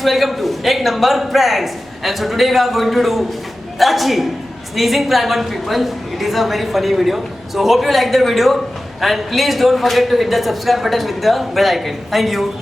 friends, welcome to Ek Number Pranks. And so today we are going to do Tachi sneezing prank on people. It is a very funny video. So hope you like the video and please don't forget to hit the subscribe button with the bell icon. Thank you.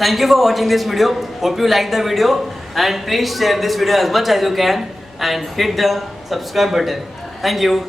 Thank you for watching this video. Hope you like the video and please share this video as much as you can and hit the subscribe button. Thank you.